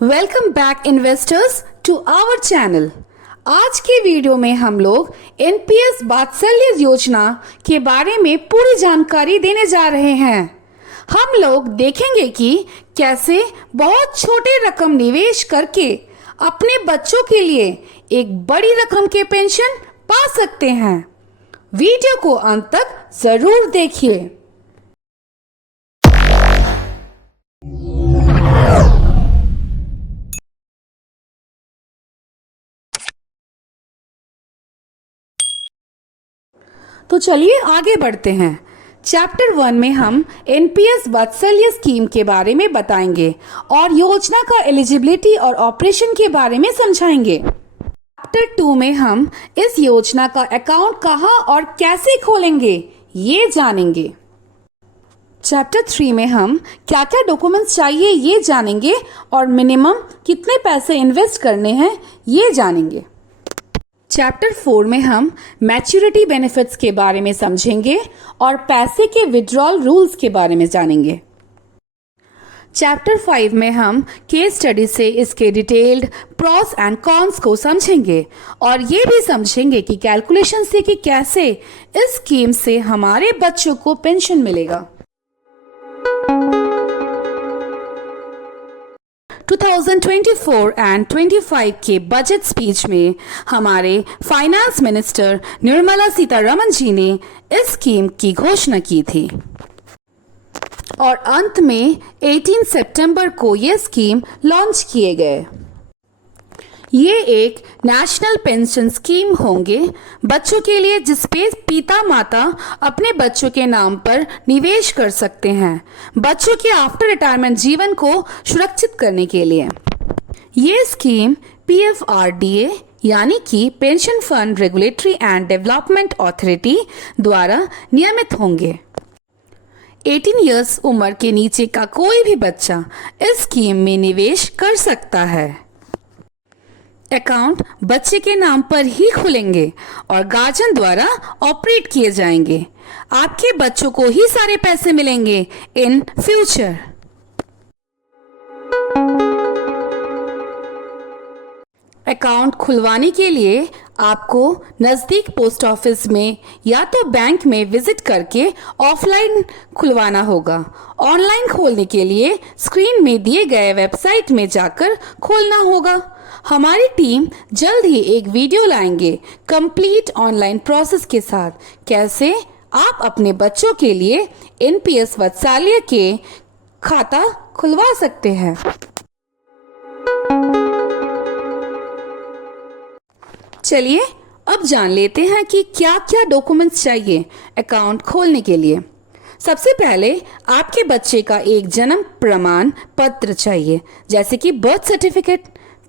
Welcome back investors to our channel. आज के video में हम लोग एनपीएस वात्सल्य योजना के बारे में पूरी जानकारी देने जा रहे हैं। हम लोग देखेंगे कि कैसे बहुत छोटे रकम निवेश करके अपने बच्चों के लिए एक बड़ी रकम के पेंशन पा सकते हैं। वीडियो को अंत तक जरूर देखिए। तो चलिए आगे बढ़ते हैं। चैप्टर 1 में हम एनपीएस वात्सल्य स्कीम के बारे में बताएंगे और योजना का एलिजिबिलिटी और ऑपरेशन के बारे में समझाएंगे। चैप्टर 2 में हम इस योजना का अकाउंट कहां और कैसे खोलेंगे ये जानेंगे। चैप्टर 3 में हम क्या क्या डॉक्यूमेंट्स चाहिए ये जानेंगे और मिनिमम कितने पैसे इन्वेस्ट करने हैं ये जानेंगे। चैप्टर 4 में हम मैच्योरिटी बेनिफिट्स के बारे में समझेंगे और पैसे के विड्रॉल रूल्स के बारे में जानेंगे। चैप्टर 5 में हम केस स्टडी से इसके डिटेल्ड प्रॉस एंड कॉन्स को समझेंगे और ये भी समझेंगे कि कैलकुलेशन से कि कैसे इस स्कीम से हमारे बच्चों को पेंशन मिलेगा। 2024 एंड 25 के बजट स्पीच में हमारे फाइनेंस मिनिस्टर निर्मला सीतारमण जी ने इस स्कीम की घोषणा की थी और अंत में 18 सितंबर को यह स्कीम लॉन्च किए गए। ये एक नेशनल पेंशन स्कीम होंगे बच्चों के लिए जिसपे पिता माता अपने बच्चों के नाम पर निवेश कर सकते हैं बच्चों के आफ्टर रिटायरमेंट जीवन को सुरक्षित करने के लिए। ये स्कीम पीएफआरडीए यानी कि pension fund regulatory and development authority द्वारा नियमित होंगे। 18 इयर्स उम्र के नीचे का कोई भी बच्चा इस स्कीम में निवेश कर सकता है। अकाउंट बच्चे के नाम पर ही खुलेंगे और गार्जियन द्वारा ऑपरेट किए जाएंगे। आपके बच्चों को ही सारे पैसे मिलेंगे इन फ्यूचर। अकाउंट खुलवाने के लिए आपको नज़दीक पोस्ट ऑफिस में या तो बैंक में विजिट करके ऑफलाइन खुलवाना होगा। ऑनलाइन खोलने के लिए स्क्रीन में दिए गए वेबसाइट में जाकर खोलना होगा। हमारी टीम जल्द ही एक वीडियो लाएंगे कंप्लीट ऑनलाइन प्रोसेस के साथ कैसे आप अपने बच्चों के लिए एनपीएस वात्सल्य के खाता खुलवा सकते हैं। चलिए अब जान लेते हैं कि क्या क्या डॉक्यूमेंट्स चाहिए अकाउंट खोलने के लिए। सबसे पहले आपके बच्चे का एक जन्म प्रमाण पत्र चाहिए जैसे कि birth certificate,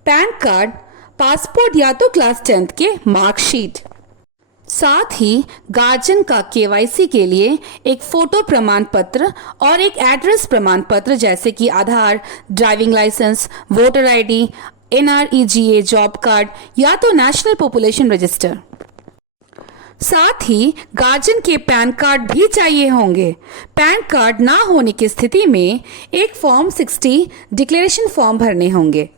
pan card, passport या तो क्लास 10th के मार्कशीट। साथ ही गार्जियन का केवाईसी के लिए एक फोटो प्रमाण पत्र और एक एड्रेस प्रमाण पत्र जैसे कि Aadhaar, driving licence, voter ID, NREGA job card या तो नेशनल पॉपुलेशन रजिस्टर। साथ ही गार्जियन के पैन कार्ड भी चाहिए होंगे। पैन कार्ड ना होने की स्थिति में एक फॉर्म 60 डिक्लेरेशन फॉर्म भरने होंगे।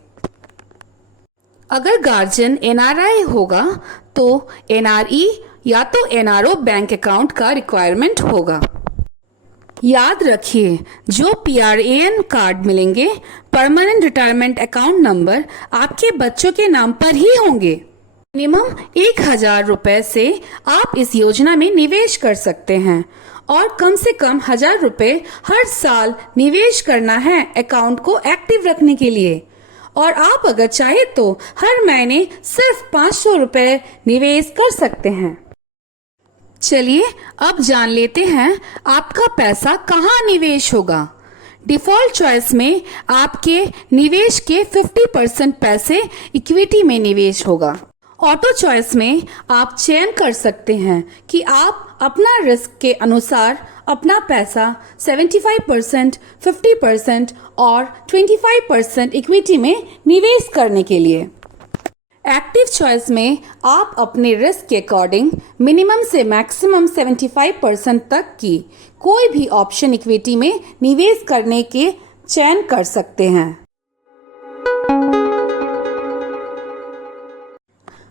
अगर गार्जियन एनआरआई होगा तो एनआरई या तो एनआरओ बैंक अकाउंट का रिक्वायरमेंट होगा। याद रखिए जो पीआरएएन कार्ड मिलेंगे परमानेंट रिटायरमेंट अकाउंट नंबर आपके बच्चों के नाम पर ही होंगे। मिनिमम 1000 रुपए से आप इस योजना में निवेश कर सकते हैं और कम से कम 1000 रुपए हर साल निवेश करना है अकाउंट को एक्टिव रखने के लिए। और आप अगर चाहे तो हर महीने सिर्फ 500 रुपए निवेश कर सकते हैं। चलिए अब जान लेते हैं आपका पैसा कहाँ निवेश होगा। डिफॉल्ट चॉइस में आपके निवेश के 50% पैसे इक्विटी में निवेश होगा। ऑटो चॉइस में आप चयन कर सकते हैं कि आप अपना रिस्क के अनुसार अपना पैसा 75%, 50% और 25% इक्विटी में निवेश करने के लिए। एक्टिव चॉइस में आप अपने रिस्क के अकॉर्डिंग मिनिमम से मैक्सिमम 75% तक की कोई भी ऑप्शन इक्विटी में निवेश करने के चयन कर सकते हैं।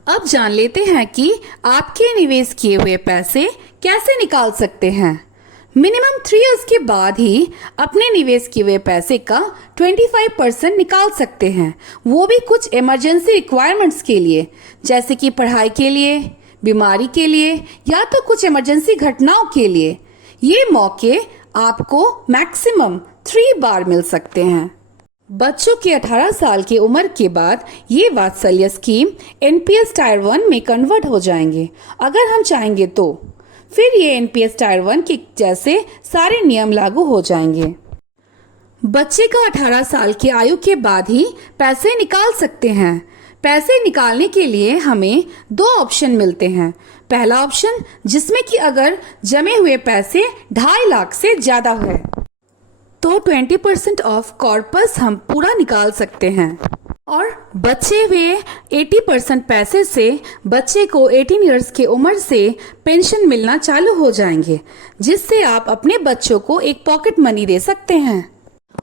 अब जान लेते हैं कि आपके निवेश किए हुए पैसे कैसे निकाल सकते हैं। मिनिमम 3 इयर्स के बाद ही अपने निवेश किए हुए पैसे का 25% निकाल सकते हैं, वो भी कुछ इमरजेंसी रिक्वायरमेंट्स के लिए, जैसे कि पढ़ाई के लिए, बीमारी के लिए या तो कुछ इमरजेंसी घटनाओं के लिए। ये मौके आपको मैक्सिमम 3 बार मिल सकते हैं। बच्चों के 18 साल की उम्र के बाद ये वात्सल्य स्कीम एनपीएस टायर 1 में कन्वर्ट हो जाएंगे अगर हम चाहेंगे तो। फिर ये एनपीएस टायर 1 के जैसे सारे नियम लागू हो जाएंगे। बच्चे का 18 साल की आयु के बाद ही पैसे निकाल सकते हैं। पैसे निकालने के लिए हमें 2 ऑप्शन मिलते हैं। पहला ऑप्शन जिसमें कि अगर जमे हुए पैसे 2.5 लाख से ज्यादा है तो 20% ऑफ कॉर्पस हम पूरा निकाल सकते हैं, और बचे हुए 80% पैसे से बच्चे को 18 इयर्स की उम्र से पेंशन मिलना चालू हो जाएंगे, जिससे आप अपने बच्चों को एक पॉकेट मनी दे सकते हैं।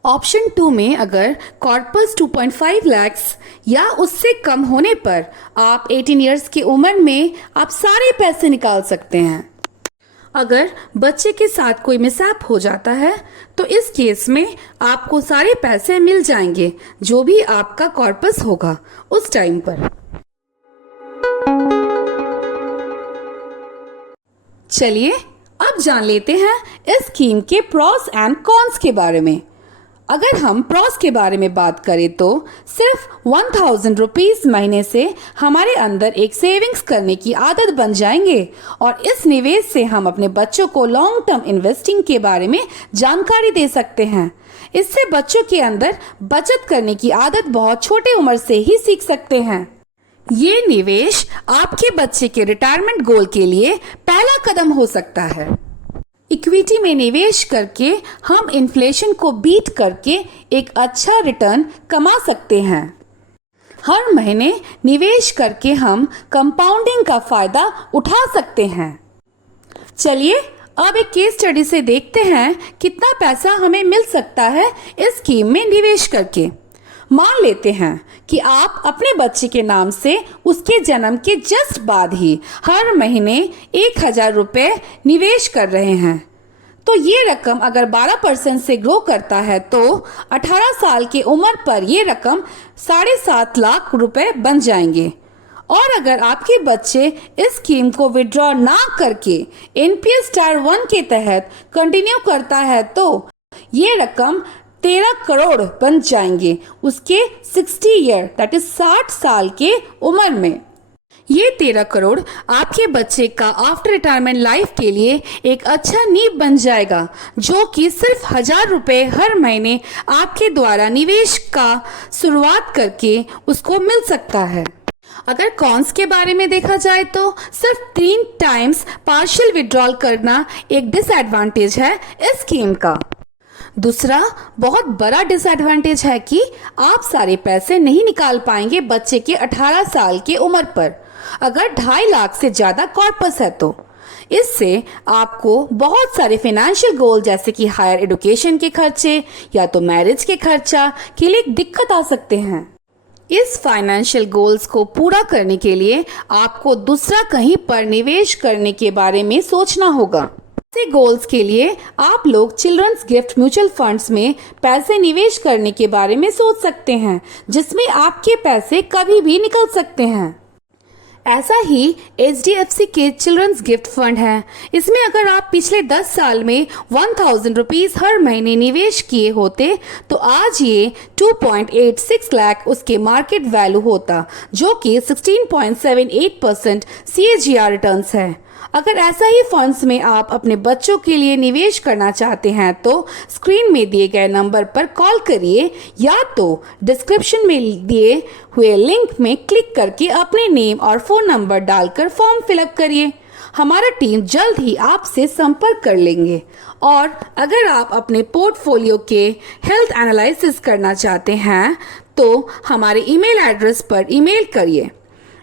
ऑप्शन 2 में अगर कॉर्पस 2.5 लाख या उससे कम होने पर आप 18 इयर्स की उम्र में आप सारे पैसे निकाल सकते हैं। अगर बच्चे के साथ कोई मिसहैप हो जाता है तो इस केस में आपको सारे पैसे मिल जाएंगे जो भी आपका कॉर्पस होगा उस टाइम पर। चलिए अब जान लेते हैं इस स्कीम के प्रॉस एंड कॉन्स के बारे में। अगर हम प्रॉस के बारे में बात करें तो सिर्फ 1000 रुपीज महीने से हमारे अंदर एक सेविंग्स करने की आदत बन जाएंगे, और इस निवेश से हम अपने बच्चों को लॉन्ग टर्म इन्वेस्टिंग के बारे में जानकारी दे सकते हैं। इससे बच्चों के अंदर बचत करने की आदत बहुत छोटे उम्र से ही सीख सकते हैं। ये निवेश आपके बच्चे के रिटायरमेंट गोल के लिए पहला कदम हो सकता है। इक्विटी में निवेश करके हम इन्फ्लेशन को बीट करके एक अच्छा रिटर्न कमा सकते हैं। हर महीने निवेश करके हम कंपाउंडिंग का फायदा उठा सकते हैं। चलिए अब एक केस स्टडी से देखते हैं कितना पैसा हमें मिल सकता है इस स्कीम में निवेश करके। मान लेते हैं कि आप अपने बच्चे के नाम से उसके जन्म के जस्ट बाद ही हर महीने 1000 रुपए निवेश कर रहे हैं, तो ये रकम अगर 12% से ग्रो करता है तो 18 साल की उम्र पर ये रकम 7.5 लाख रुपए बन जाएंगे। और अगर आपके बच्चे इस स्कीम को विड्रॉ ना करके एनपीएस टायर 1 के तहत कंटिन्यू करता है तो ये रकम 13 करोड़ बन जाएंगे उसके 60 ईयर दैट इज 60 साल के उम्र में। ये 13 करोड़ आपके बच्चे का आफ्टर रिटायरमेंट लाइफ के लिए एक अच्छा नींव बन जाएगा, जो कि सिर्फ 1000 रुपए हर महीने आपके द्वारा निवेश का शुरुआत करके उसको मिल सकता है। अगर कॉन्स के बारे में देखा जाए तो सिर्फ 3 टाइम्स पार्शियल विड्रॉल करना एक डिसएडवांटेज है इस स्कीम का। दूसरा बहुत बड़ा डिसएडवांटेज है कि आप सारे पैसे नहीं निकाल पाएंगे बच्चे के 18 साल की उम्र पर अगर 2.5 लाख से ज्यादा कॉर्पस है तो। इससे आपको बहुत सारे फाइनेंशियल गोल जैसे कि हायर एजुकेशन के खर्चे या तो मैरिज के खर्चा के लिए दिक्कत आ सकते हैं। इस फाइनेंशियल गोल्स को पूरा करने के लिए आपको दूसरा कहीं पर निवेश करने के बारे में सोचना होगा। ऐसे गोल्स के लिए आप लोग चिल्ड्रंस गिफ्ट म्यूचुअल फंड्स में पैसे निवेश करने के बारे में सोच सकते हैं, जिसमें आपके पैसे कभी भी निकल सकते हैं। ऐसा ही HDFC के चिल्ड्रंस गिफ्ट फंड है। इसमें अगर आप पिछले 10 साल में 1000 रुपीज हर महीने निवेश किए होते तो आज ये 2.86 लाख उसके मार्केट वैल्यू होता, जो कि 16.78% CAGR रिटर्न्स है। अगर ऐसा ही फंड्स में आप अपने बच्चों के लिए निवेश करना चाहते हैं तो स्क्रीन में दिए गए नंबर पर कॉल करिए या तो डिस्क्रिप्शन में दिए हुए लिंक में क्लिक करके अपने नेम और फोन नंबर डालकर फॉर्म फिलअप करिए। हमारा टीम जल्द ही आपसे संपर्क कर लेंगे। और अगर आप अपने पोर्टफोलियो के हेल्थ एनालिसिस करना चाहते हैं तो हमारे ईमेल एड्रेस पर ईमेल करिए।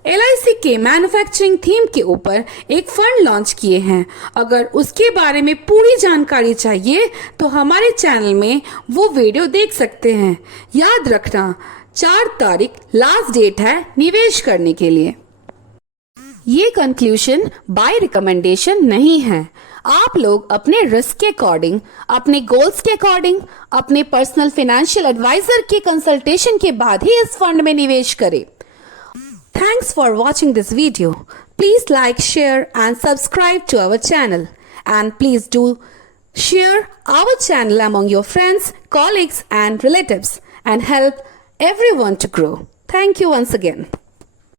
LIC के मैन्युफैक्चरिंग थीम के ऊपर एक फंड लॉन्च किए हैं। अगर उसके बारे में पूरी जानकारी चाहिए तो हमारे चैनल में वो वीडियो देख सकते हैं। याद रखना 4 तारीख लास्ट डेट है निवेश करने के लिए। ये कंक्लूजन बाय रिकमेंडेशन नहीं है। आप लोग अपने रिस्क के अकॉर्डिंग, अपने गोल्स के अकॉर्डिंग, अपने पर्सनल फाइनेंशियल एडवाइजर के कंसल्टेशन के बाद ही इस फंड में निवेश करें। Thanks for watching this video. Please like, share and subscribe to our channel. And please do share our channel among your friends, colleagues and relatives and help everyone to grow. Thank you once again.